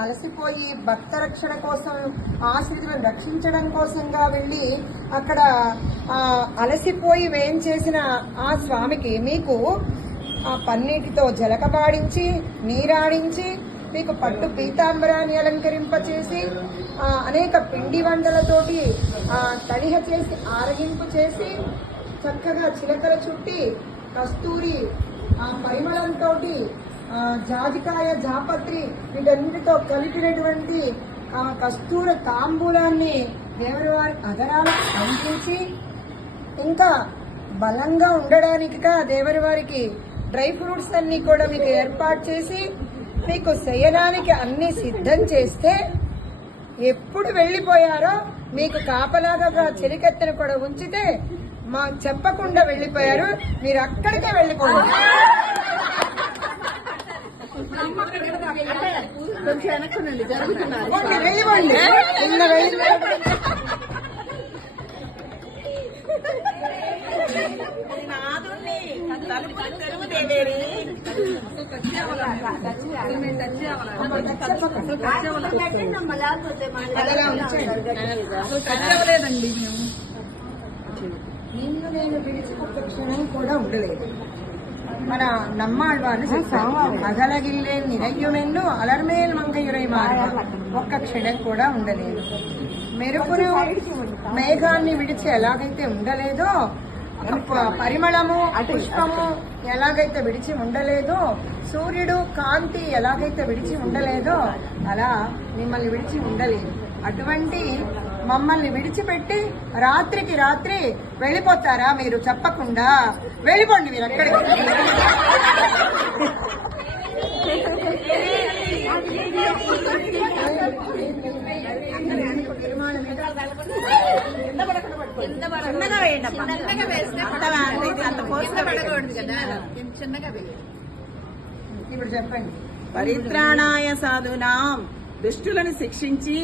అలసిపోయి భక్త రక్షణ కోసం ఆశ్రితులను రక్షించడం కోసంగా వెళ్ళి అక్కడ అలసిపోయి వేయం చేసిన ఆ స్వామికి మీకు ఆ పన్నీటితో జలకబాడించి నీరాడించి మీకు పట్టు పీతాంబరాన్ని అలంకరింపచేసి అనేక పిండి వంటలతోటి తడిహ చేసి ఆరగింపు చేసి చక్కగా చిలకల చుట్టి కస్తూరి పరిమళంతో జాజికాయ జాపత్రి వీటన్నిటితో కలిపినటువంటి కస్తూర తాంబూలాన్ని దేవుడి వారి అదరాలకు అందించి ఇంకా బలంగా ఉండడానికిగా దేవుడి వారికి డ్రై ఫ్రూట్స్ అన్ని కూడా మీకు ఏర్పాటు చేసి మీకు శయనానికి అన్ని సిద్ధం చేస్తే ఎప్పుడు వెళ్ళిపోయారో మీకు కాపలాగా చెలికెత్తను కూడా ఉంచితే మాకు చెప్పకుండా వెళ్ళిపోయారు. మీరు అక్కడికే వెళ్ళిపోయారు. కొంచెం వెనక్కునండి, జరుగుతున్నారు. వెళ్ళిపోండి. నేను విడిచి ఒక్క క్షణం కూడా ఉండలేదు. మన నమ్మాళ్వారు అగలగిల్లే నిరయ్యుమెన్ను అలర్మేల్ మంగయురై మాట ఒక్క క్షణం కూడా ఉండలేదు. మెరుపును మేఘాన్ని విడిచి ఎలాగైతే ఉండలేదో, పరిమళము పుష్పము ఎలాగైతే విడిచి ఉండలేదో, సూర్యుడు కాంతి ఎలాగైతే విడిచి ఉండలేదో అలా మిమ్మల్ని విడిచి ఉండలేదు. అటువంటి మమ్మల్ని విడిచిపెట్టి రాత్రికి రాత్రి వెళ్ళిపోతారా? మీరు చెప్పకుండా వెళ్ళిపోండి. మీరు అక్కడికి ఇప్పుడు చెప్పండి. పరిత్రాణాయ సాధునాం, దుష్టులను శిక్షించి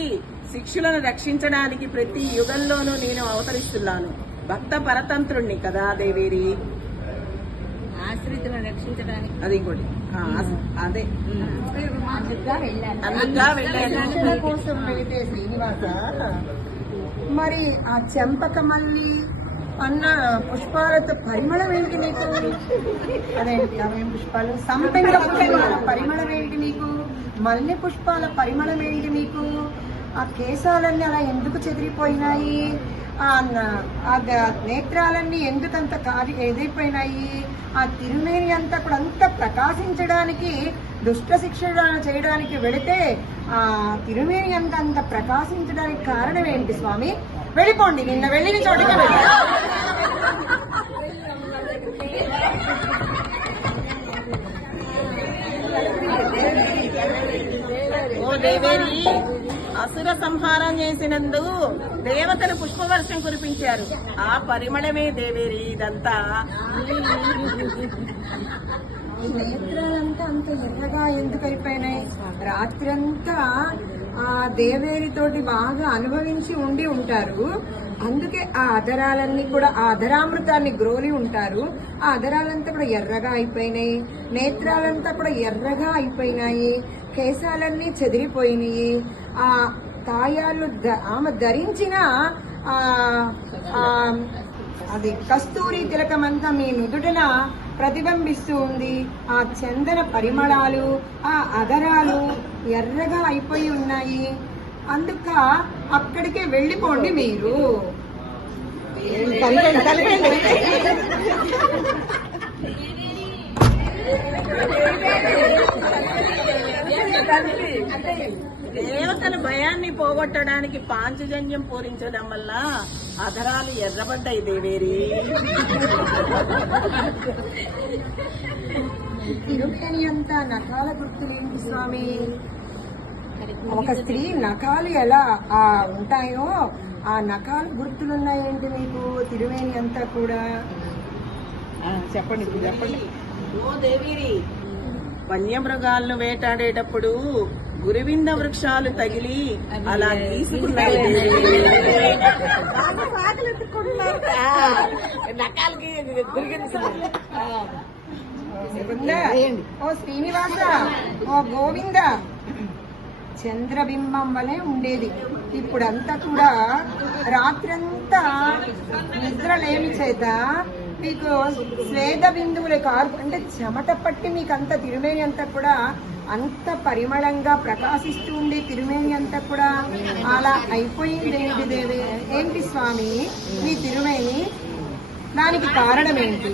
శిక్షులను రక్షించడానికి ప్రతి యుగంలోనూ నేను అవతరిస్తున్నాను. భక్త పరతంత్రుణ్ణి కదా దేవేరి. ఆశ్రితులను రక్షించడానికి అది ఇంకోటి అదే అందుగా కోసం వెళితే శ్రీనివాస, మరి ఆ చెంపకమల్లి అన్న పుష్పాలతో పరిమళం ఏంటి నీకు? అదేంటి అవేం పుష్పాలు? సంపెంగ పుష్పాల పరిమళం ఏంటి నీకు? మల్లె పుష్పాల పరిమళం ఏంటి మీకు? ఆ కేశాలన్నీ అలా ఎందుకు చెదిరిపోయినాయి? ఆ నేత్రాలన్నీ ఎందుకంత ఎదిరిపోయినాయి? ఆ తిరుమేని అంతా కూడా అంత ప్రకాశించడానికి, దుష్ట శిక్షణ చేయడానికి వెళితే ఆ తిరుమేని అంత ప్రకాశించడానికి కారణం ఏంటి స్వామి? వెళ్ళిపోండి. నిన్న వెళ్ళిన చోటికి వెళ్ళి ఓ దేవేరి, అసుర సంహారం చేసినందుకు దేవతలు పుష్పవర్షం కురిపించారు. ఆ పరిమళమే దేవేరి ఇదంతా. నేత్రాలంతా అంత ఎర్రగా ఎందుకు అయిపోయినాయి? రాత్రంతా ఆ దేవేరితోటి బాగా అనుభవించి ఉండి ఉంటారు. అందుకే ఆ అధరాలన్నీ కూడా ఆ అధరామృతాన్ని గ్రోలి ఉంటారు. ఆ అధరాలంతా కూడా ఎర్రగా అయిపోయినాయి. నేత్రాలంతా కూడా ఎర్రగా అయిపోయినాయి. కేశాలన్నీ చెదిరిపోయినాయి. ఆ తాయాళ్ళు ఆమె ధరించిన అది కస్తూరి తిలకమంతా మీ నుదుటన ప్రతిబింబిస్తూ ఉంది. ఆ చందన పరిమళాలు, ఆ అధరాలు ఎర్రగా అయిపోయి ఉన్నాయి. అందుక అక్కడికే వెళ్ళిపోండి మీరు. దేవతల భయాన్ని పోగొట్టడానికి పాంచజన్యం పూరించడం వల్ల అధరాలు ఎర్రబడ్డాయి దేవేరి. తిరుమేని అంతా నకాల గుర్తులేంటి స్వామి? ఒక స్త్రీ నకాలు ఎలా ఉంటాయో ఆ నకాలు గుర్తులున్నాయేంటి మీకు? తిరుమేని అంతా కూడా చెప్పండి చెప్పండి. ఓ దేవిరి, వన్యమృగాలను వేటాడేటప్పుడు గురువింద వృక్షాలు తగిలి అలా తీసుకున్నాయి. ఓ శ్రీనివాస, ఓ గోవింద, చంద్రబింబం వలె ఉండేది. ఇప్పుడంతా కూడా రాత్రంతా నిద్రలేమి చేత మీకు శ్వేత బిందువులే కారు అంటే చెమట పట్టి మీకు అంత తిరుమేని అంతా కూడా అంత పరిమళంగా ప్రకాశిస్తూ ఉండే తిరుమేని అంతా కూడా అలా అయిపోయింది. ఏంటి స్వామి మీ తిరుమేని, దానికి కారణం ఏంటి?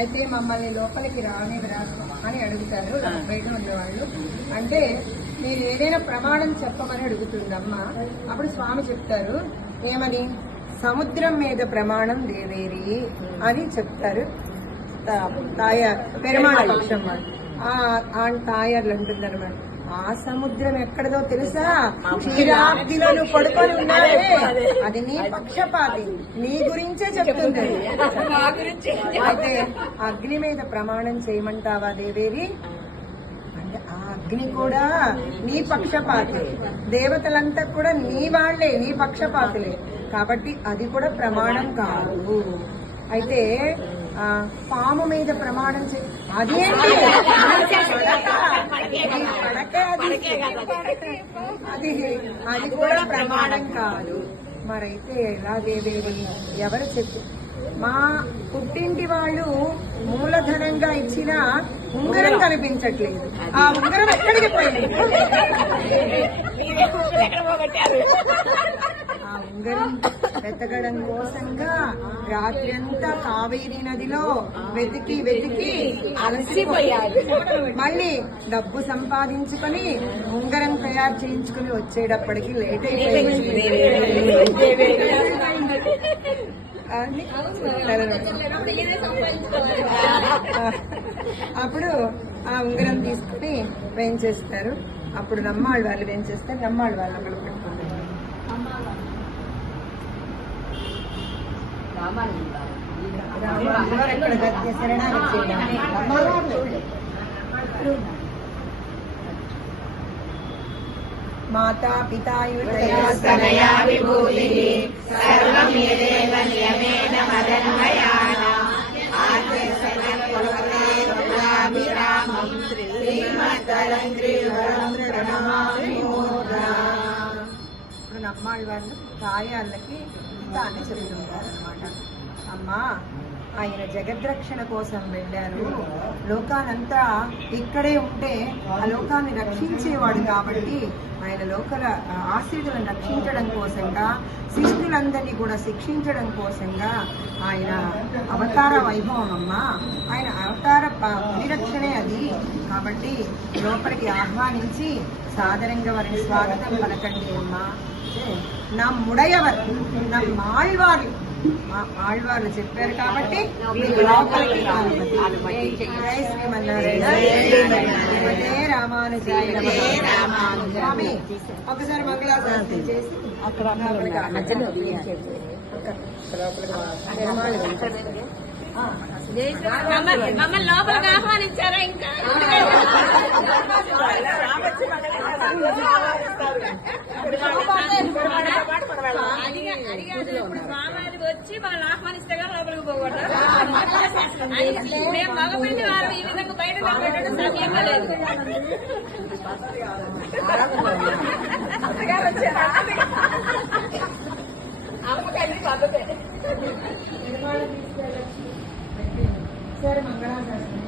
అయితే మమ్మల్ని లోపలికి రానివ్వరాదు అని అడుగుతారు బయట ఉన్నవాళ్ళు. అంటే మీరు ఏదైనా ప్రమాణం చెప్పమని అడుగుతుందమ్మ. అప్పుడు స్వామి చెప్తారు ఏమని, సముద్రం మీద ప్రమాణం దేవేరి అని చెప్తారు. పెరుమాళ పక్షం వాళ్ళు తాయర్లు అంటుందన్నమాట. ఆ సముద్రం ఎక్కడదో తెలుసా? క్షీరాబ్దిలో నువ్వు పడుకొని ఉన్నావే, అది నీ పక్షపాతి, నీ గురించే చెప్తుంది. అయితే అగ్ని మీద ప్రమాణం చేయమంటావా దేవేరి అంటే ఆ అగ్ని కూడా నీ పక్షపాతి, దేవతలంతా కూడా నీ వాళ్లే, నీ పక్షపాతులే, కాబట్టి అది కూడా ప్రమాణం కాదు. అయితే పాము మీద ప్రమాణం అదేంటి అది కూడా ప్రమాణం కాదు. మరైతే ఎలా దేవేరి, ఎవరు చెప్పు? మా పుట్టింటి వాళ్ళు మూలధనంగా ఇచ్చిన ఉంగరం కనిపించట్లేదు, ఆ ఉంగరం ఎక్కడికి పోయింది? ఆ ఉంగరం వెతకడం కోసంగా రాత్రంతా కావేరీ నదిలో వెతికి వెతికి అలసిపోయారు. మళ్ళీ డబ్బు సంపాదించుకొని ఉంగరం తయారు చేయించుకుని వచ్చేటప్పటికి లేట్ అయిపోయింది. అప్పుడు ఆ ఉంగరం తీసుకుని వేయించేస్తారు. అప్పుడు నమ్మాళ్ళ వాళ్ళు వేయించేస్తారు. నమ్మాళ్ళ వాళ్ళు అక్కడ పెట్టుకుంటారు. మాతా పితాయుతయా విభూతిః సర్వం యదేవ నియమేన మదన్మయాన ఆద్యసర్వకులవతే విరామం నమ్మాళ్ళ వాళ్ళు తాయాళ్ళకి తానే చెప్తుంటారు అనమాట. అమ్మా, ఆయన జగద్రక్షణ కోసం వెళ్ళారు. లోకానంతా ఇక్కడే ఉంటే ఆ లోకాన్ని రక్షించేవాడు కాబట్టి ఆయన లోకల ఆశ్రితులను రక్షించడం కోసంగా, శిష్యులందరినీ కూడా శిక్షించడం కోసంగా ఆయన అవతార వైభవం అమ్మ. ఆయన అవతార పరిరక్షణే అది. కాబట్టి లోపలికి ఆహ్వానించి సాదరంగా వారిని స్వాగతం పలకండి అమ్మా. నమ్ముడయవర్ నమ్మాళ్వారు, ఆళ్వార్లు చెప్పారు కాబట్టి లోపలికి రామానుజాయ. స్వామి ఒకసారి మంగళాశాసనం చేసి మమ్మల్ని లోపలికి ఆహ్వానించారా? ఇంకా స్వామి వచ్చి వాళ్ళు ఆహ్వానిస్తే కానీ లోపలికి పోకూడదు. మేము మగపిండి వారు ఈ విధంగా బయట పెట్టడం సమయంగా లేదు. అమ్మకండి పద్ధతే. సరే మంగళాశాసనం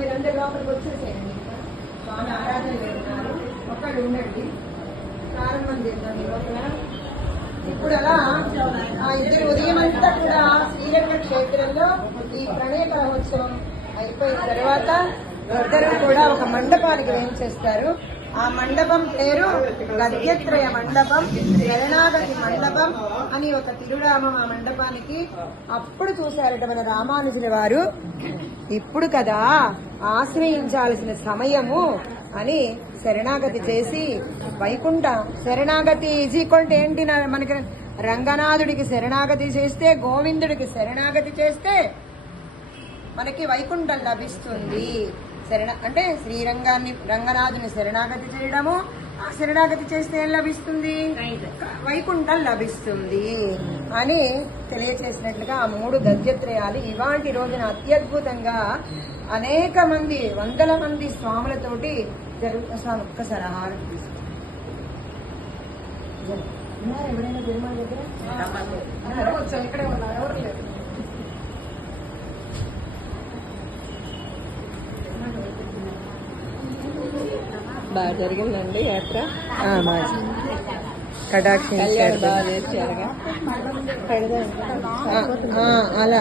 మీరందరూ లోపలికి వచ్చేసేయండి. స్వామి ఆరాధన పెడుతున్నారు, ఒక్కడు ఉండండి, ప్రారంభం చేద్దాం. లోపల ఇప్పుడు అలా ఆ ఇద్దరు ఉదయం అంతా కూడా శ్రీరంగ క్షేత్రంలో ఈ ప్రణయ మహోత్సవం అయిపోయిన తర్వాత ఇద్దరు కూడా ఒక మండపానికి వేయించేస్తారు. ఆ మండపం పేరు గద్యత్రయ మండపం, శరణాగతి మండపం అని ఒక తిరునామం ఆ మండపానికి. అప్పుడు చూశారట మన రామానుజుల వారు, ఇప్పుడు కదా ఆశ్రయించాల్సిన సమయము అని శరణాగతి చేసి వైకుంఠ శరణాగతి ఈజీకొంటే ఏంటి, మనకి రంగనాథుడికి శరణాగతి చేస్తే, గోవిందుడికి శరణాగతి చేస్తే మనకి వైకుంఠం లభిస్తుంది. అంటే రంగనాథుని శరణాగతి చేయడము, శరణాగతి చేస్తే ఏం లభిస్తుంది? వైకుంఠం లభిస్తుంది అని తెలియచేసినట్లుగా ఆ 3 గద్యత్రయాలు ఇవాంటి రోజున అత్యద్భుతంగా అనేక మంది, వందల మంది స్వాములతోటి జరుగుతున్న స్వామి ఒక్కసారి ఆహారం తీసుకుంటారు. ఎవరైనా తిరుమల దగ్గర వచ్చాం, ఇక్కడే ఉన్నారు, ఎవరు లేరు. బాగా జరిగిందండి యాత్ర. కటాక్షించారు బాగా చేశారుగా. అలా